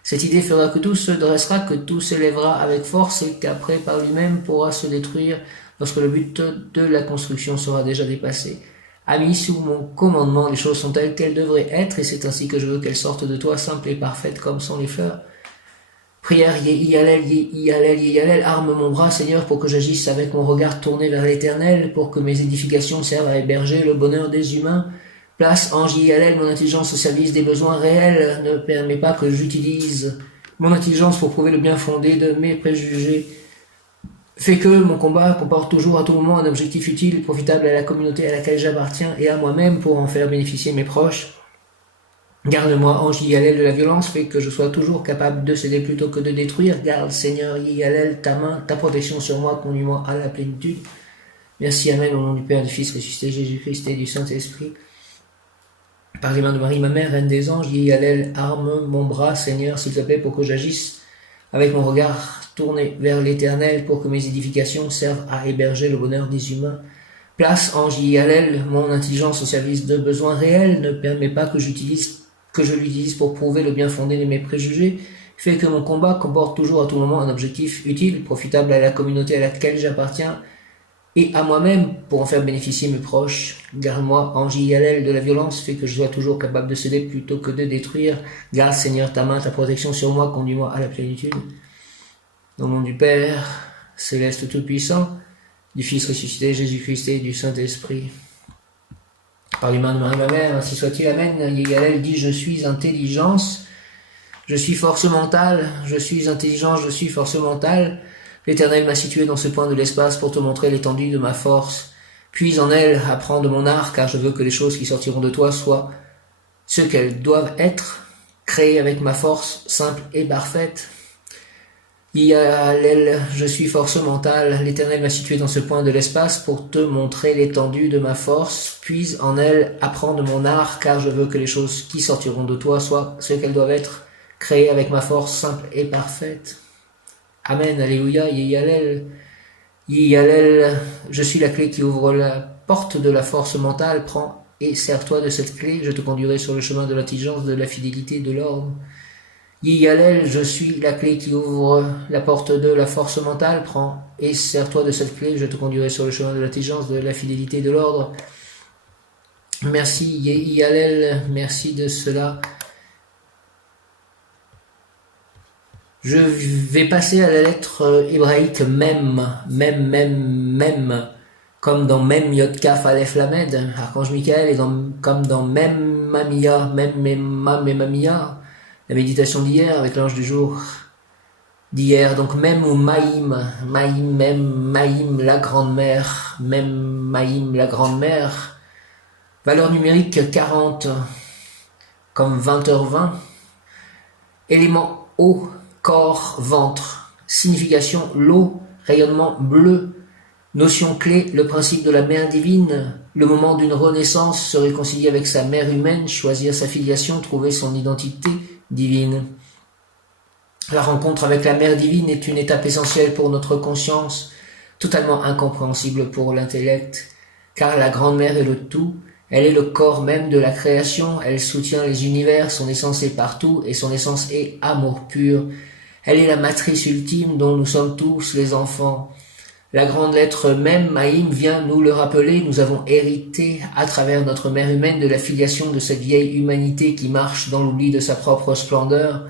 Cette idée fera que tout se dressera, que tout s'élèvera avec force et qu'après par lui-même pourra se détruire lorsque le but de la construction sera déjà dépassé. Ami, sous mon commandement, les choses sont telles qu'elles devraient être et c'est ainsi que je veux qu'elles sortent de toi, simples et parfaites comme sont les fleurs. Prière, Yalel, arme mon bras, Seigneur, pour que j'agisse avec mon regard tourné vers l'éternel, pour que mes édifications servent à héberger le bonheur des humains. Place, ange Yalel, mon intelligence au service des besoins réels, ne permet pas que j'utilise mon intelligence pour prouver le bien fondé de mes préjugés. Fais que mon combat comporte toujours à tout moment un objectif utile, profitable à la communauté à laquelle j'appartiens et à moi-même pour en faire bénéficier mes proches. Garde-moi, ange Yalel, de la violence, fais que je sois toujours capable de céder plutôt que de détruire. Garde, Seigneur Yalel, ta main, ta protection sur moi, conduis-moi à la plénitude. Merci, Amen, au nom du Père, du Fils, ressuscité, Jésus-Christ et du Saint-Esprit. Par les mains de Marie, ma mère, reine des anges, Yalel, arme mon bras, Seigneur, s'il te plaît, pour que j'agisse avec mon regard tourné vers l'éternel, pour que mes édifications servent à héberger le bonheur des humains. Place, ange Yalel, mon intelligence au service de besoins réels, ne permet pas que je l'utilise pour prouver le bien fondé de mes préjugés, fait que mon combat comporte toujours à tout moment un objectif utile, profitable à la communauté à laquelle j'appartiens et à moi-même pour en faire bénéficier mes proches. Garde-moi, ange Yalel, de la violence, fait que je sois toujours capable de céder plutôt que de détruire. Garde, Seigneur, ta main, ta protection sur moi, conduis-moi à la plénitude. Au nom du Père, céleste tout-puissant, du Fils ressuscité, Jésus-Christ et du Saint-Esprit. Par l'humain de Marie ma mère, ainsi soit-il, amen. Yégalel dit, je suis intelligence, je suis force mentale, je suis intelligence, je suis force mentale. L'Éternel m'a situé dans ce point de l'espace pour te montrer l'étendue de ma force. Puis en elle, apprends de mon art, car je veux que les choses qui sortiront de toi soient ce qu'elles doivent être, créées avec ma force simple et parfaite. Yalel, je suis force mentale, l'Éternel m'a situé dans ce point de l'espace pour te montrer l'étendue de ma force, puis en elle, apprends de mon art, car je veux que les choses qui sortiront de toi soient ce qu'elles doivent être, créées avec ma force simple et parfaite. Amen, alléluia, Yalel, Yalel, je suis la clé qui ouvre la porte de la force mentale, prends et sers-toi de cette clé, je te conduirai sur le chemin de l'intelligence, de la fidélité, de l'ordre. Yalel, je suis la clé qui ouvre la porte de la force mentale, prends et sers-toi de cette clé, je te conduirai sur le chemin de l'intelligence, de la fidélité, de l'ordre. Merci Yalel, merci de cela. Je vais passer à la lettre hébraïque Mem, comme dans Mem Yod Kaf Aleph Lamed, Archange Michael, et comme dans Mem Mamia, Memamia, la méditation d'hier avec l'ange du jour d'hier, donc Mem ou Maïm, Maïm, la grande-mère, Maïm, la grande-mère, valeur numérique 40, comme 20h20, élément eau, corps, ventre, signification l'eau, rayonnement bleu, notion clé, le principe de la mère divine, le moment d'une renaissance, se réconcilier avec sa mère humaine, choisir sa filiation, trouver son identité divine. La rencontre avec la mère divine est une étape essentielle pour notre conscience, totalement incompréhensible pour l'intellect, car la grande-mère est le tout, elle est le corps même de la création, elle soutient les univers, son essence est partout et son essence est amour pur. Elle est la matrice ultime dont nous sommes tous les enfants. La grande lettre même, Maïm, vient nous le rappeler, nous avons hérité à travers notre mère humaine de la filiation de cette vieille humanité qui marche dans l'oubli de sa propre splendeur.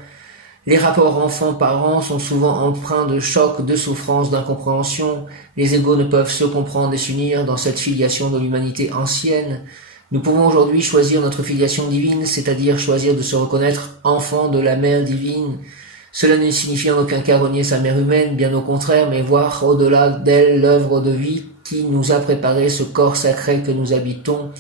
Les rapports enfants-parents sont souvent empreints de chocs, de souffrances, d'incompréhension. Les égos ne peuvent se comprendre et s'unir dans cette filiation de l'humanité ancienne. Nous pouvons aujourd'hui choisir notre filiation divine, c'est-à-dire choisir de se reconnaître enfant de la mère divine. Cela ne signifie en aucun cas renier sa mère humaine, bien au contraire, mais voir au-delà d'elle l'œuvre de vie qui nous a préparé ce corps sacré que nous habitons.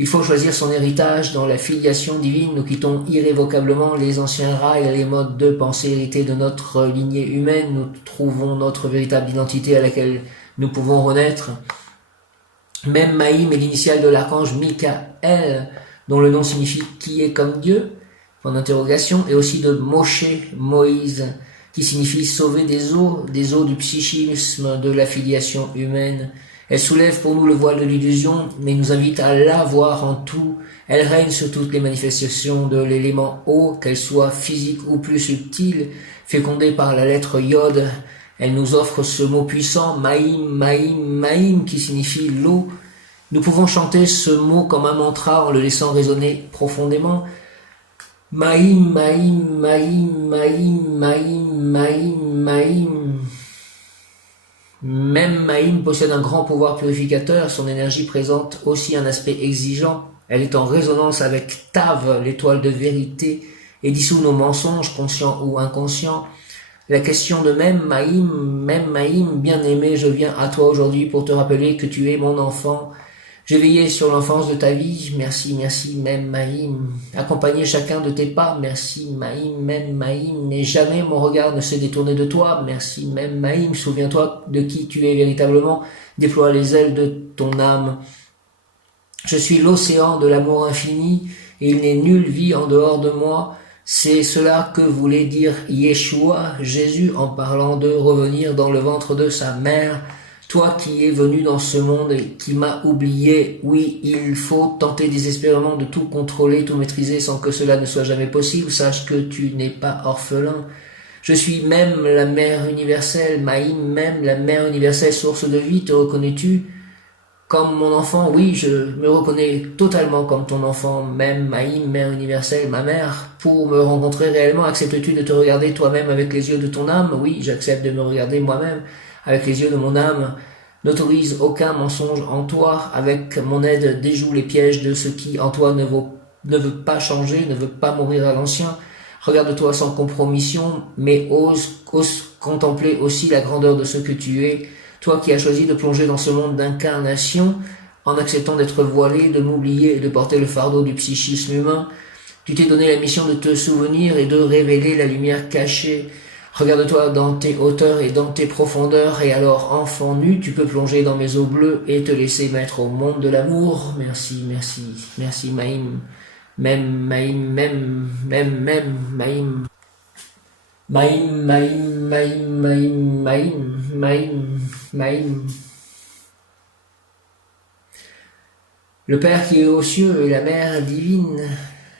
Il faut choisir son héritage dans la filiation divine. Nous quittons irrévocablement les anciens rails et les modes de pensée hérités de notre lignée humaine. Nous trouvons notre véritable identité à laquelle nous pouvons renaître. Même Maïm est l'initiale de l'archange Michael, dont le nom signifie « qui est comme Dieu ?» en interrogation, et aussi de Moshe, Moïse, qui signifie sauver des eaux du psychisme, de la filiation humaine. Elle soulève pour nous le voile de l'illusion, mais nous invite à la voir en tout. Elle règne sur toutes les manifestations de l'élément eau, qu'elles soient physiques ou plus subtiles, fécondées par la lettre Yod. Elle nous offre ce mot puissant, Maïm, qui signifie l'eau. Nous pouvons chanter ce mot comme un mantra en le laissant résonner profondément. Maïm. Même Maïm possède un grand pouvoir purificateur, son énergie présente aussi un aspect exigeant. Elle est en résonance avec Tav, l'étoile de vérité, et dissout nos mensonges, conscients ou inconscients. La question de même Maïm, bien-aimé, je viens à toi aujourd'hui pour te rappeler que tu es mon enfant. J'ai veillé sur l'enfance de ta vie, merci, même Maïm. Accompagner chacun de tes pas, merci, même Maïm. Mais jamais mon regard ne s'est détourné de toi, merci, même Maïm. Souviens-toi de qui tu es véritablement, déploie les ailes de ton âme. Je suis l'océan de l'amour infini, et il n'est nulle vie en dehors de moi. C'est cela que voulait dire Yeshua, Jésus, en parlant de revenir dans le ventre de sa mère. Toi qui es venu dans ce monde et qui m'as oublié, oui, il faut tenter désespérément de tout contrôler, tout maîtriser sans que cela ne soit jamais possible. Sache que tu n'es pas orphelin. Je suis même la mère universelle, Maïm, même la mère universelle, source de vie. Te reconnais-tu comme mon enfant? Oui, je me reconnais totalement comme ton enfant, même Maïm, mère universelle, ma mère. Pour me rencontrer réellement, acceptes-tu de te regarder toi-même avec les yeux de ton âme? Oui, j'accepte de me regarder moi-même avec les yeux de mon âme. N'autorise aucun mensonge en toi. Avec mon aide, déjoue les pièges de ce qui en toi ne veut pas changer, ne veut pas mourir à l'ancien. Regarde-toi sans compromission, mais ose contempler aussi la grandeur de ce que tu es. Toi qui as choisi de plonger dans ce monde d'incarnation, en acceptant d'être voilé, de m'oublier et de porter le fardeau du psychisme humain, tu t'es donné la mission de te souvenir et de révéler la lumière cachée. Regarde-toi dans tes hauteurs et dans tes profondeurs, et alors, enfant nu, tu peux plonger dans mes eaux bleues et te laisser mettre au monde de l'amour. Merci, merci, merci, Maïm. Même, Maïm, Maïm. Maïm, Maïm, Maïm, Maïm, Maïm, Maïm, Maïm. Le Père qui est aux cieux et la Mère divine,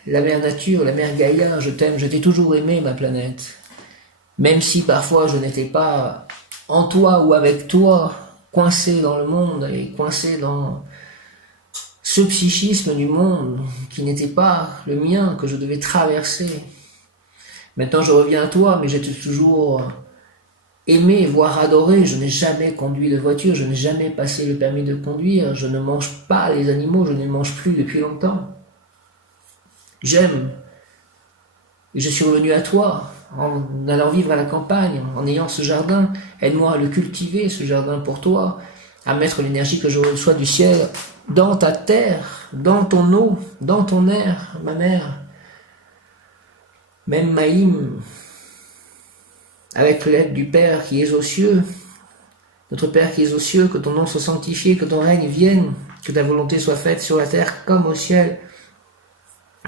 la Mère nature, la Mère Gaïa, je t'aime, je t'ai toujours aimé, ma planète. Même si parfois je n'étais pas en toi ou avec toi, coincé dans le monde et coincé dans ce psychisme du monde qui n'était pas le mien, que je devais traverser. Maintenant je reviens à toi, mais j'étais toujours aimé, voire adoré. Je n'ai jamais conduit de voiture, je n'ai jamais passé le permis de conduire, je ne mange pas les animaux, je ne les mange plus depuis longtemps. J'aime. Et je suis revenu à toi, en allant vivre à la campagne, en ayant ce jardin. Aide-moi à le cultiver, ce jardin pour toi, à mettre l'énergie que je reçois du ciel dans ta terre, dans ton eau, dans ton air, ma mère. Même Maïm, avec l'aide du Père qui est aux cieux, notre Père qui est aux cieux, que ton nom soit sanctifié, que ton règne vienne, que ta volonté soit faite sur la terre comme au ciel.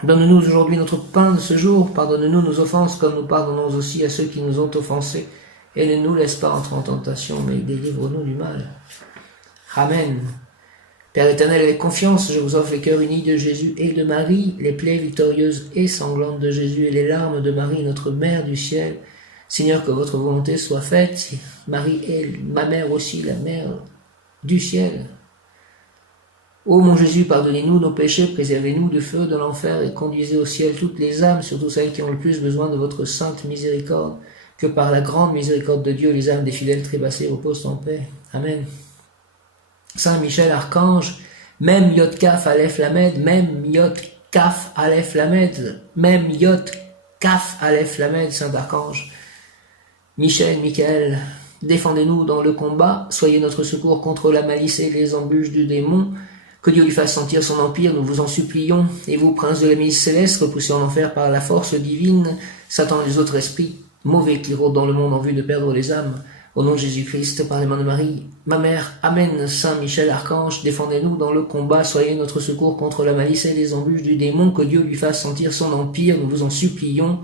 Donne-nous aujourd'hui notre pain de ce jour, pardonne-nous nos offenses comme nous pardonnons aussi à ceux qui nous ont offensés, et ne nous laisse pas entrer en tentation, mais délivre-nous du mal. Amen. Père éternel, avec confiance, je vous offre les cœurs unis de Jésus et de Marie, les plaies victorieuses et sanglantes de Jésus et les larmes de Marie, notre Mère du ciel. Seigneur, que votre volonté soit faite. Marie est ma mère aussi, la Mère du ciel. Ô mon Jésus, pardonnez-nous nos péchés, préservez-nous du feu de l'enfer et conduisez au ciel toutes les âmes, surtout celles qui ont le plus besoin de votre sainte miséricorde. Que par la grande miséricorde de Dieu, les âmes des fidèles trépassés reposent en paix. Amen. Saint Michel, archange, même Yod Kaf Aleph Lamed, même Yod Kaf Aleph Lamed, même Yod Kaf Aleph Lamed, Saint archange. Michel, Michael, défendez-nous dans le combat, soyez notre secours contre la malice et les embûches du démon. Que Dieu lui fasse sentir son empire, nous vous en supplions. Et vous, princes de la milice céleste, repoussés en enfer par la force divine, Satan et les autres esprits mauvais qui rôdent dans le monde en vue de perdre les âmes, au nom de Jésus-Christ, par les mains de Marie, ma mère, Amen. Saint Michel, archange, défendez-nous dans le combat, soyez notre secours contre la malice et les embûches du démon. Que Dieu lui fasse sentir son empire, nous vous en supplions.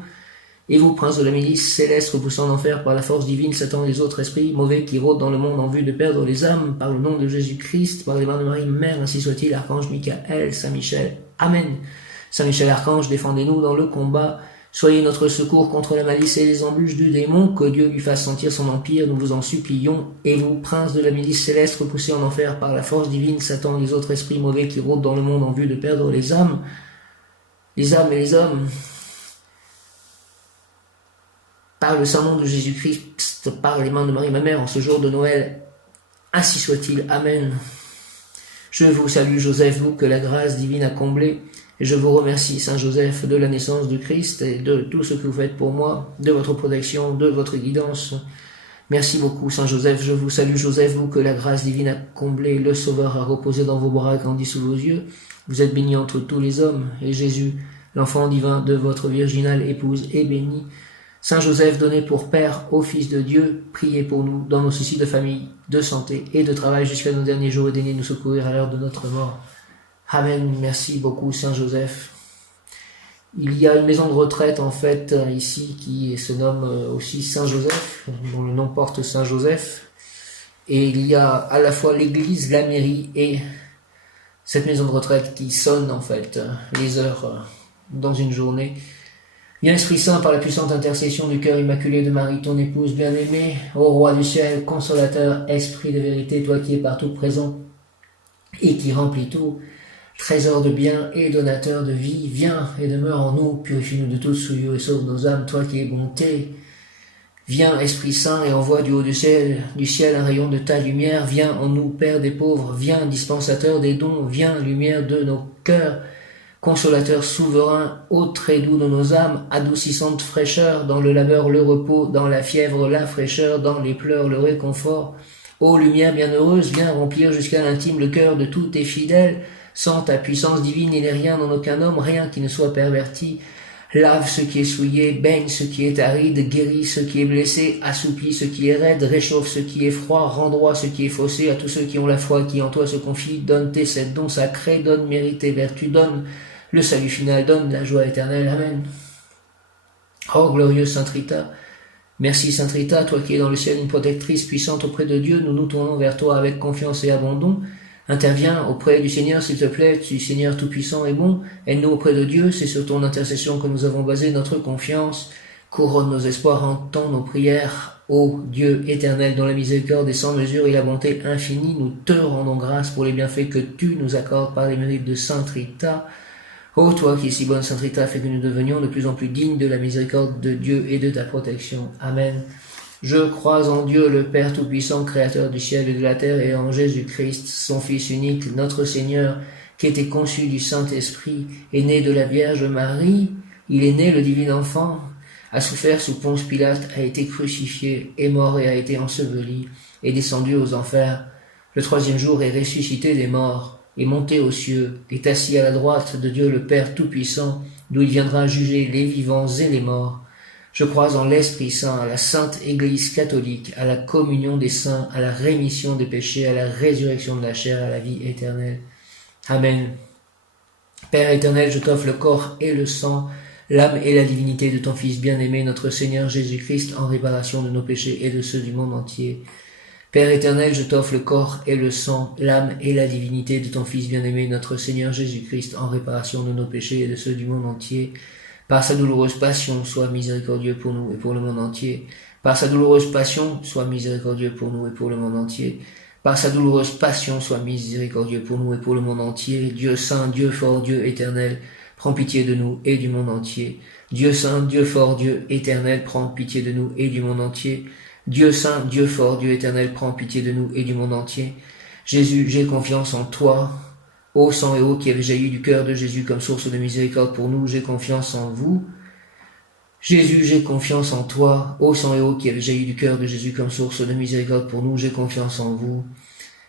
Et vous, princes de la milice céleste, repoussant en enfer par la force divine, Satan et les autres esprits mauvais qui rôdent dans le monde en vue de perdre les âmes, par le nom de Jésus-Christ, par les mains de Marie, Mère, ainsi soit-il, archange Michael, Saint Michel, Amen. Saint Michel, archange, défendez-nous dans le combat, soyez notre secours contre la malice et les embûches du démon, que Dieu lui fasse sentir son empire, nous vous en supplions. Et vous, princes de la milice céleste, repoussés en enfer par la force divine, Satan et les autres esprits mauvais qui rôdent dans le monde en vue de perdre les âmes et les hommes, par le saint nom de Jésus-Christ, par les mains de Marie, ma mère, en ce jour de Noël, ainsi soit-il. Amen. Je vous salue, Joseph, vous que la grâce divine a comblé, et je vous remercie, Saint Joseph, de la naissance du Christ et de tout ce que vous faites pour moi, de votre protection, de votre guidance. Merci beaucoup, Saint Joseph. Je vous salue, Joseph, vous que la grâce divine a comblé, le Sauveur a reposé dans vos bras, grandi sous vos yeux. Vous êtes béni entre tous les hommes, et Jésus, l'enfant divin de votre virginale épouse, est béni. Saint Joseph, donné pour Père au Fils de Dieu, priez pour nous dans nos soucis de famille, de santé et de travail jusqu'à nos derniers jours et daignez nous secourir à l'heure de notre mort. Amen. Merci beaucoup, Saint Joseph. Il y a une maison de retraite, en fait, ici, qui se nomme aussi Saint Joseph, dont le nom porte Saint Joseph. Et il y a à la fois l'église, la mairie et cette maison de retraite qui sonne, en fait, les heures dans une journée. Viens Esprit Saint, par la puissante intercession du cœur immaculé de Marie, ton épouse bien-aimée, ô Roi du ciel, consolateur, Esprit de vérité, toi qui es partout présent et qui remplis tout, trésor de bien et donateur de vie, viens et demeure en nous, purifie-nous de toute souillure et sauve nos âmes, toi qui es bonté, Viens, Esprit Saint, et envoie du haut du ciel un rayon de ta lumière. Viens en nous, Père des pauvres. Viens, dispensateur des dons. Viens, lumière de nos cœurs. Consolateur souverain, ô très doux de nos âmes, adoucissante fraîcheur, dans le labeur le repos, dans la fièvre la fraîcheur, dans les pleurs le réconfort. Ô lumière bienheureuse, viens remplir jusqu'à l'intime le cœur de tous tes fidèles. Sans ta puissance divine, il n'est rien en aucun homme, rien qui ne soit perverti. Lave ce qui est souillé, baigne ce qui est aride, guéris ce qui est blessé, assouplis ce qui est raide, réchauffe ce qui est froid, rend droit ce qui est faussé, à tous ceux qui ont la foi, qui en toi se confient, donne tes sept dons sacrés, donne mérite et vertu, donne le salut final, donne la joie éternelle. Amen. Oh glorieuse Sainte Rita, merci Sainte Rita, toi qui es dans le ciel une protectrice puissante auprès de Dieu, nous nous tournons vers toi avec confiance et abandon. Interviens auprès du Seigneur, s'il te plaît, tu Seigneur tout-puissant et bon, aide-nous auprès de Dieu, c'est sur ton intercession que nous avons basé notre confiance. Couronne nos espoirs, entends nos prières. Ô Dieu éternel, dont la miséricorde est sans mesure et la bonté infinie, nous te rendons grâce pour les bienfaits que tu nous accordes par les mérites de Sainte Rita. Ô toi qui es si bonne, Sainte Rita, fais que nous devenions de plus en plus dignes de la miséricorde de Dieu et de ta protection. Amen. Je crois en Dieu, le Père Tout-Puissant, Créateur du ciel et de la terre, et en Jésus-Christ, son Fils unique, notre Seigneur, qui était conçu du Saint-Esprit, est né de la Vierge Marie. Il est né, le divin enfant, a souffert sous Ponce Pilate, a été crucifié, est mort et a été enseveli, est descendu aux enfers. Le troisième jour est ressuscité des morts, est monté aux cieux, est assis à la droite de Dieu le Père Tout-Puissant, d'où il viendra juger les vivants et les morts. Je crois en l'Esprit Saint, à la Sainte Église catholique, à la communion des saints, à la rémission des péchés, à la résurrection de la chair, à la vie éternelle. Amen. Père éternel, je t'offre le corps et le sang, l'âme et la divinité de ton Fils bien-aimé, notre Seigneur Jésus-Christ, en réparation de nos péchés et de ceux du monde entier. Père éternel, je t'offre le corps et le sang, l'âme et la divinité de ton Fils bien-aimé, notre Seigneur Jésus-Christ, en réparation de nos péchés et de ceux du monde entier. Par sa douloureuse passion, sois miséricordieux pour nous et pour le monde entier. Par sa douloureuse passion, sois miséricordieux pour nous et pour le monde entier. Par sa douloureuse passion, sois miséricordieux pour nous et pour le monde entier. Dieu saint, Dieu fort, Dieu éternel, prends pitié de nous et du monde entier. Dieu saint, Dieu fort, Dieu éternel, prends pitié de nous et du monde entier. Dieu saint, Dieu fort, Dieu éternel, prends pitié de nous et du monde entier. Jésus, j'ai confiance en toi. Ô sang et eau qui avez jailli du cœur de Jésus comme source de miséricorde pour nous, j'ai confiance en vous. Jésus, j'ai confiance en toi. Ô sang et eau qui avez jailli du cœur de Jésus comme source de miséricorde pour nous, j'ai confiance en vous.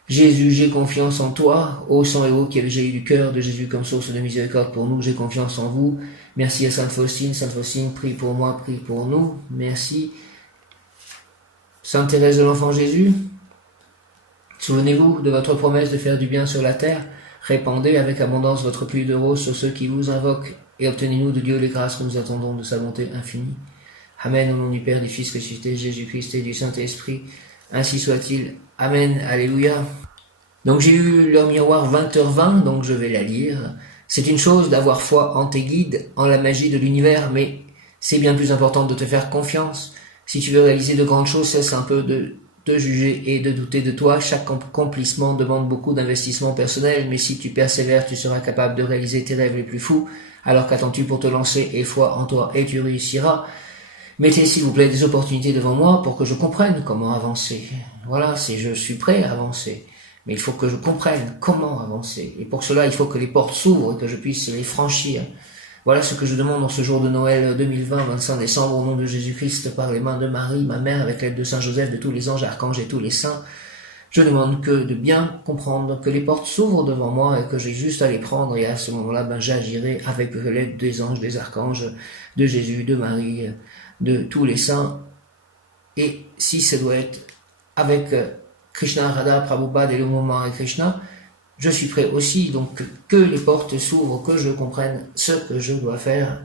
Jésus, j'ai confiance en toi. Ô sang et eau qui avez jailli du cœur de Jésus comme source de miséricorde pour nous, j'ai confiance en vous. Merci à Sainte Faustine. Sainte Faustine, prie pour moi, prie pour nous. Merci. Sainte Thérèse de l'Enfant Jésus, souvenez-vous de votre promesse de faire du bien sur la terre. Répandez avec abondance votre pluie de roses sur ceux qui vous invoquent, et obtenez-nous de Dieu les grâces que nous attendons de sa bonté infinie. Amen, au nom du Père, du Fils ressuscité, Jésus-Christ et du Saint-Esprit. Ainsi soit-il. Amen, alléluia. Donc j'ai eu l'heure miroir 20h20, donc je vais la lire. C'est une chose d'avoir foi en tes guides, en la magie de l'univers, mais c'est bien plus important de te faire confiance. Si tu veux réaliser de grandes choses, cesse un peu de te juger et de douter de toi. Chaque accomplissement demande beaucoup d'investissement personnel, mais si tu persévères, tu seras capable de réaliser tes rêves les plus fous. Alors qu'attends-tu pour te lancer? Aie foi en toi et tu réussiras. Mettez s'il vous plaît des opportunités devant moi pour que je comprenne comment avancer. Voilà, je suis prêt à avancer. Mais il faut que je comprenne comment avancer. Et pour cela, il faut que les portes s'ouvrent et que je puisse les franchir. Voilà ce que je demande en ce jour de Noël 2020, 25 décembre, au nom de Jésus-Christ, par les mains de Marie, ma mère, avec l'aide de Saint Joseph, de tous les anges, archanges et tous les saints. Je demande que de bien comprendre que les portes s'ouvrent devant moi et que j'ai juste à les prendre, et à ce moment-là, j'agirai avec l'aide des anges, des archanges, de Jésus, de Marie, de tous les saints. Et si ça doit être avec Krishna, Radha, Prabhupada et le mouvement Hare Krishna, je suis prêt aussi, donc que les portes s'ouvrent, que je comprenne ce que je dois faire.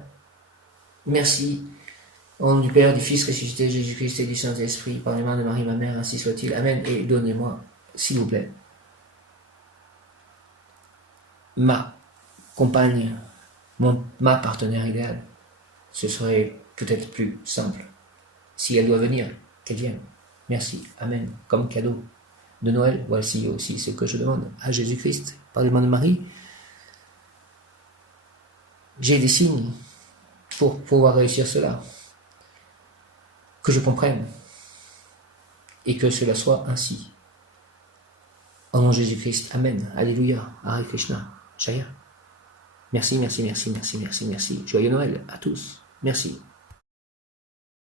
Merci. Au nom du Père, du Fils ressuscité, Jésus-Christ et du Saint-Esprit, par les mains de Marie, ma mère, ainsi soit-il. Amen. Et donnez-moi, s'il vous plaît, ma compagne, ma partenaire idéale. Ce serait peut-être plus simple. Si elle doit venir, qu'elle vienne. Merci. Amen. Comme cadeau de Noël, voici aussi ce que je demande à Jésus-Christ, par les mains de Marie. J'ai des signes pour pouvoir réussir cela. que je comprenne et que cela soit ainsi. Au nom de Jésus-Christ, Amen, Alléluia, Hare Krishna, Jaya. Merci, merci, merci, merci, merci, merci. Joyeux Noël à tous. Merci.